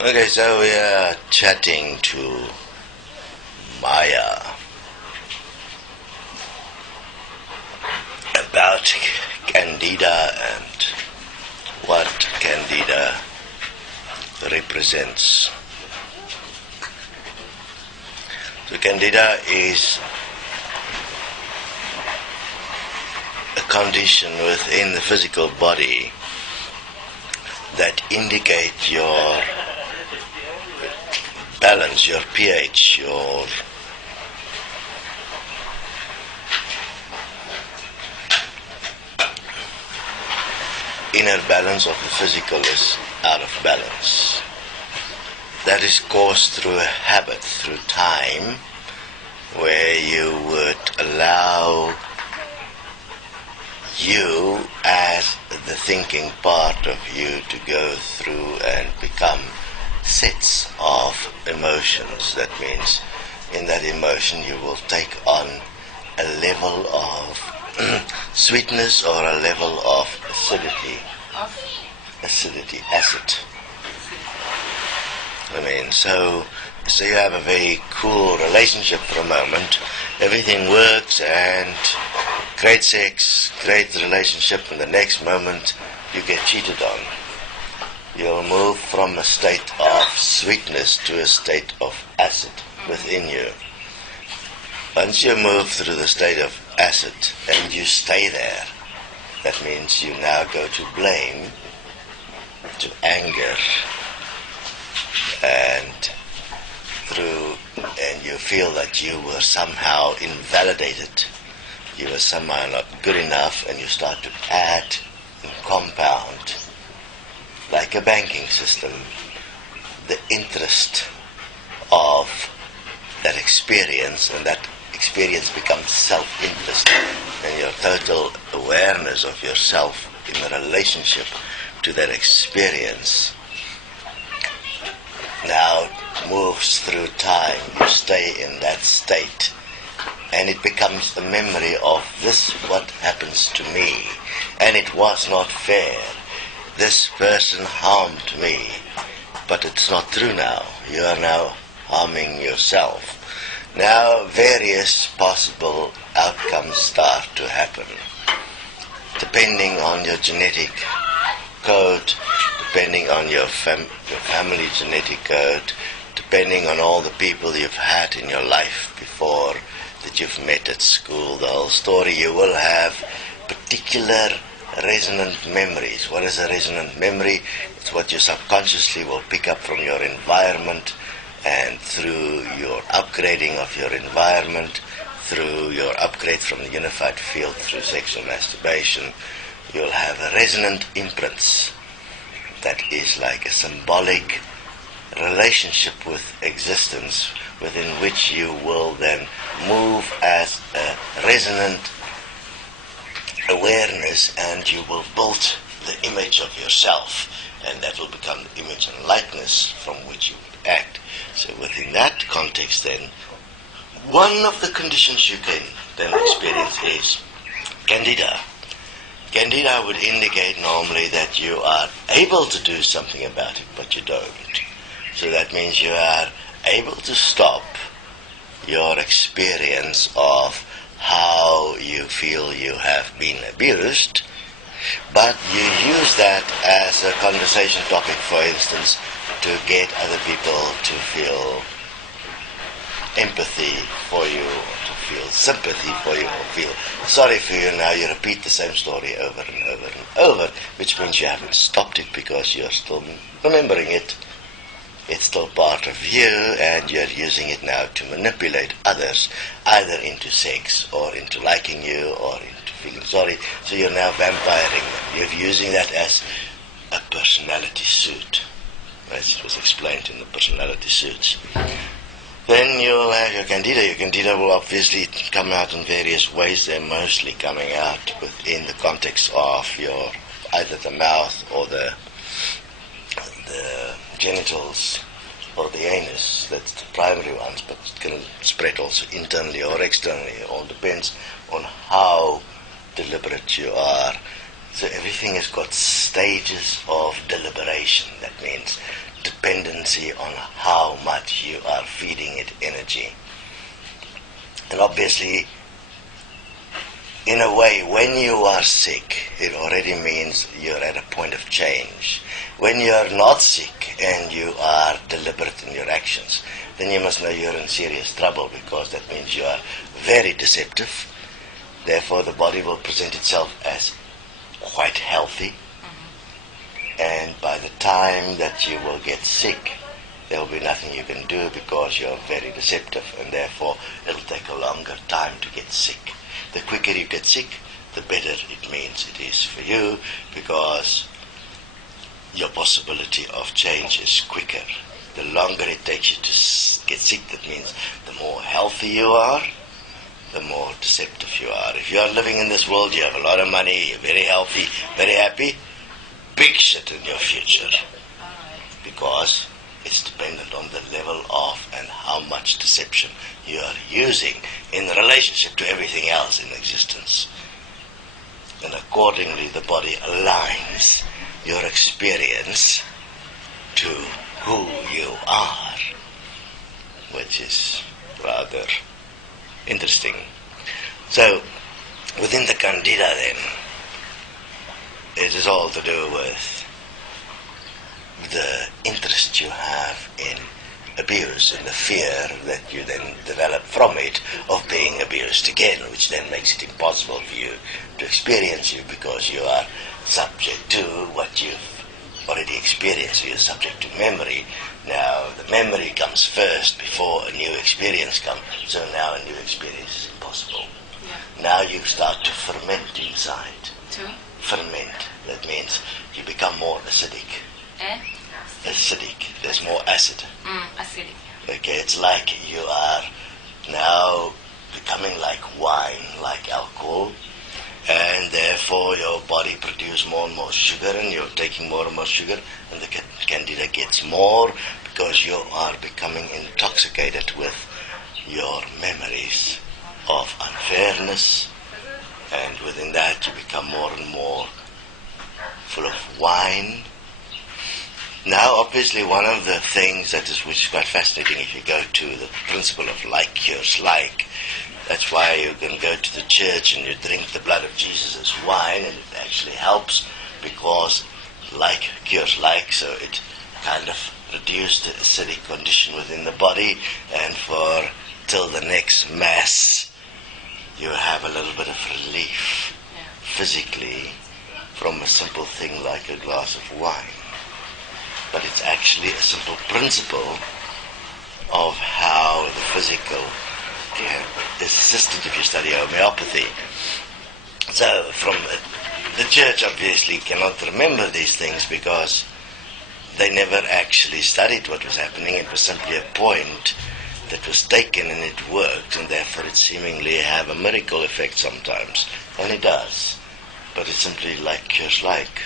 Okay, so we are chatting to Maya about Candida and what Candida represents. So Candida is a condition within the physical body that indicate your balance, your pH, your inner balance of the physical is out of balance. That is caused through a habit, through time, where you would allow you as the thinking part of you to go through and become sets of emotions. That means in that emotion you will take on a level of sweetness or a level of acid. So you have a very cool relationship for a moment, everything works and great sex, great relationship, and the next moment you get cheated on. You'll move from a state of sweetness to a state of acid within you. Once you move through the state of acid and you stay there, that means you now go to blame, to anger, and you feel that you were somehow invalidated. You were somehow not good enough, and you start to add and compound, like a banking system, the interest of that experience, and that experience becomes self-interest, and your total awareness of yourself in relationship to that experience now moves through time. You stay in that state, and it becomes a memory of this, what happens to me, and it was not fair. This person harmed me, but it's not true now. You are now harming yourself. Now various possible outcomes start to happen, depending on your genetic code, depending on your family genetic code, depending on all the people you've had in your life before, that you've met at school, the whole story. You will have particular resonant memories. What is a resonant memory? It's what you subconsciously will pick up from your environment, and through your upgrading of your environment, through your upgrade from the unified field through sexual masturbation, you'll have a resonant imprints that is like a symbolic relationship with existence, within which you will then move as a resonant awareness, and you will build the image of yourself, and that will become the image and likeness from which you would act. So within that context then, one of the conditions you can then experience is Candida. Candida would indicate normally that you are able to do something about it, but you don't. So that means you are able to stop your experience of how you feel you have been abused, but you use that as a conversation topic, for instance, to get other people to feel empathy for you, or to feel sympathy for you, or feel sorry for you. Now you repeat the same story over and over and over, which means you haven't stopped it because you're still remembering it. It's still part of you, and you're using it now to manipulate others, either into sex, or into liking you, or into feeling sorry. So you're now vampiring them. You're using that as a personality suit, as it was explained in the personality suits. Then you'll have your Candida. Your Candida will obviously come out in various ways. They're mostly coming out within the context of your, either the mouth or the genitals or the anus. That's the primary ones, but it can spread also internally or externally. It all depends on how deliberate you are. So everything has got stages of deliberation. That means depending dependency on how much you are feeding it energy. And obviously, in a way, when you are sick, it already means you're at a point of change. When you're not sick and you are deliberate in your actions, then you must know you're in serious trouble, because that means you are very deceptive. Therefore, the body will present itself as quite healthy. And by the time that you will get sick, there will be nothing you can do, because you're very deceptive, and therefore it'll take a longer time to get sick. The quicker you get sick, the better it means it is for you, because your possibility of change is quicker. The longer it takes you to get sick, that means the more healthy you are, the more deceptive you are. If you are living in this world, you have a lot of money, you're very healthy, very happy, big shit in your future, because it's dependent on the level of and how much deception you are using in relationship to everything else in existence. And accordingly, the body aligns your experience to who you are, which is rather interesting. So, within the Candida then, it is all to do with the interest you have in abuse and the fear that you then develop from it of being abused again, which then makes it impossible for you to experience you, because you are subject to what you've already experienced. You're subject to memory. Now the memory comes first before a new experience comes, so now a new experience is impossible. Yeah. Now you start to ferment inside. To? Ferment. That means you become more acidic. Acidic. There's more acid. Acidic. Okay, it's like you are now becoming like wine, like alcohol, and therefore your body produces more and more sugar, and you're taking more and more sugar, and the Candida gets more, because you are becoming intoxicated with your memories of unfairness, and within that you become more and more full of wine. Now, obviously, one of the things which is quite fascinating, if you go to the principle of like cures like, that's why you can go to the church and you drink the blood of Jesus as wine, and it actually helps, because like cures like, so it kind of reduces the acidic condition within the body, and for till the next Mass, you have a little bit of relief physically from a simple thing like a glass of wine. But it's actually a simple principle of how the physical is assisted if you study homeopathy. So from the church obviously cannot remember these things, because they never actually studied what was happening. It was simply a point that was taken and it worked, and therefore it seemingly have a miracle effect sometimes. And it does. But it's simply like cures like.